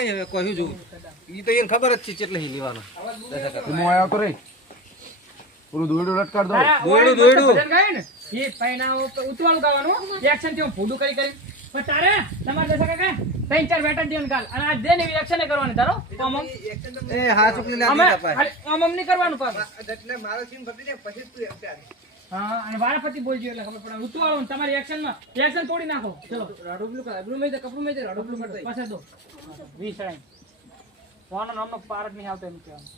હવે કહ્યું છું ઈ તો એને ખબર જ છે કેટલે હી લેવાનો હું આવ્યો તો રે પેલું દોયડું લટકાડ દો દોયડું, દોયડું. ભજન ગાય ને એ પૈણાઓ ઉતવાળું ગાવાનું એક્શનથી હું ફૂડું કરી કરી પણ તારે તમારે કાકા ત્રણ ચાર બેટા દેવાનું કાલ અને આ દે ને એક્શન કરવાની તારો આમ. એ હા ચૂકલી અમે લાગી અપાય. અરે, આમ આમ નહીં કરવાનું પાછું. એટલે મારો સીન પછી તું. હા અને વારાફરતી બોલજો એટલે ખબર પડે. ઉતવાળું ને તમારી એક્શનમાં. એક્શન તોડી નાખો. ચલો. પાસે દો. વીસ રાઈન ફોન નામનો પાર જ નહીં આવતો એમ કહેવાનું.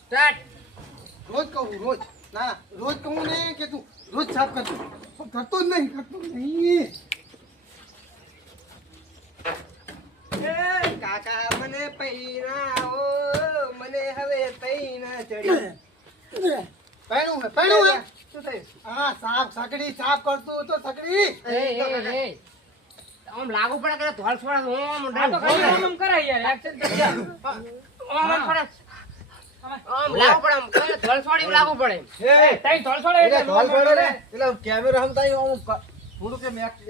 સ્ટાર્ટ. રોજ કહું રોજ. ના ના. રોજ કહું ને કે તું રોજ સાફ કરતો. કરતો જ નહીં કરતો નહીં. એ કાકા મને પૈણાઓ મને હવે પૈણા ચડી પૈણું હે પૈણું હે. શું થયું? હા સાફ સકડી સાફ કરતું તો સકડી. આમ લાગુ પડે કે ધોળ છોડે ઓમ આ આમ આમ કરાય યાર એક્શન તો યાર. ઓમ પડે આમ લાગુ પડે આમ કોઈને ધોળ છોડે લાગુ પડે એ, તઈ ધોળસોડે એટલે એટલે ધોલ પડે રે. એટલે કેમેરો હમતાઈ આમ પ- થોડુંક એમ કર.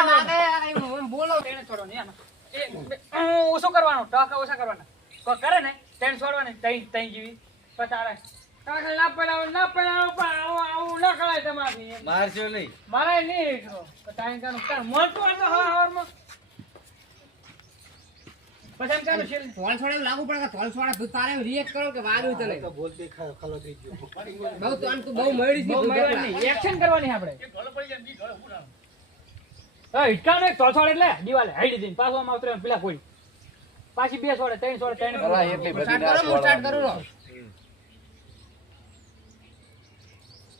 લાગે એમ બોલો. ઓછું કરવાનું ટકા ઓછા કરવાના. કોઈ કરે ને તેને છોડવાની તઈ તઈ જેવી. પછી તારે કાકા ના પડાવો ના પડાવો પણ આવું આવું ના કરાય તમારાથી મારશો નહીં. મારે નહીં એકલો. તો ટાઈમ તાર મોટું હોય હવારમાં. પછી એમ કાનું છેલ્લે. છોડે લાગુ પડે કે છોડે તારે રિએક્ટ કરો કે વાગ્યું તને તો બોલ ખલો થઈ ગયો. બહુ તો આમ બહુ મળી બહુ મળ્યા એક્શન કરવાની આપણે. હા, હિટકાનો એક તોછોડ એટલે દિવાલે હાઈડી દઈને પાછો આમ પેલા કોઈ. પાછી બે છોડે ત્રણ છોડે ત્રણ કરો એટલી બધી સ્ટાર્ટ કરો સ્ટાર્ટ કરું છોડવાની.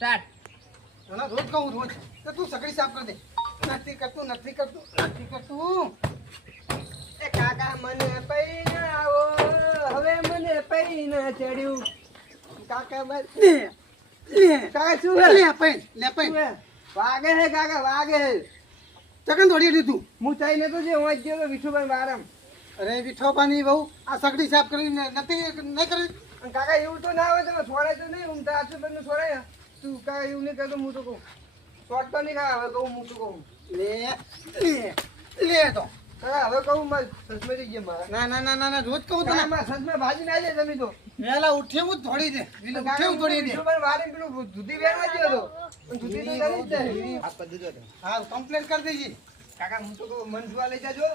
સ્ટાર્ટ. ના, રોજ કહું રોજ. તો તું સગડી સાફ કરી દે. નથી કરતું નથી કરતું નથી કરતું. એ કાકા મને પૈણાવો હવે મને પૈણા ચડ્યું. કાકા મને કાકા શું હે? લે પૈન લે વાગે હે કાકા વાગે હે. ચકન દોડી દીધું હું ચાઈને તો જે હું ગયો વિઠુભાઈ મારામ અરે વિઠોબાની બહુ આ સગડી સાફ કરી નથી નહીં કરી? કાકા એવું તો ના હોય તમે છોડાય તો નહીં હું તો આટલું બધું છોડાય. તું કાકા એવું નહીં કરતો હું તો કહું. શોર્ટ તો નહીં ખાય હવે કહું હું તો કહું? લે લે લે તો. હવે કહું મારે સસમે ગયા મારા. ના ના ના ના ના રોજ કહું તો મારા સસમે ભાજી ના જાય તમે તો. વેલા ઉઠે હું થોડી દે ઉઠે હું થોડી દે વારી પેલું દૂધી વેરવા ગયો તો. દૂધી તો કરી જ જાય હા કમ્પ્લેન કરી દેજે. કાકા હું તો કહું મન જોવા લઈ જાજો.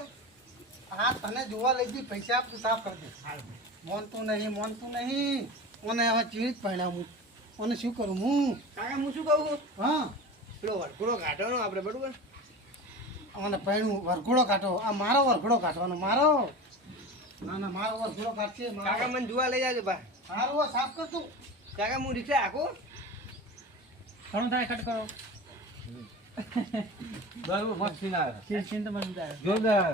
હા તને જોવા લઈ જઈ પૈસા આપતું સાફ કરી દે. મોનતું નહીં મોનતું નહીં. મને હવે ચીજ પહેણાવું મને શું કરું હું? કાકા હું શું કહું હા. પેલો વરઘોડો કાઢવાનો આપણે બરોબર? મને પહેલું વરઘોડો કાઢો. આ મારો વરઘોડો કાઢવાનો. મારો? ના ના મારો વરઘોડો કાઢશે કાકા મને જોવા લઈ જાજો બા. સારું સાફ કર તું. કાકા હું રીક્ષા આખું ઘણું થાય કટ કરો. બરોબર મસ્ત સીન આવે. સીન- તો આવે. જોરદાર.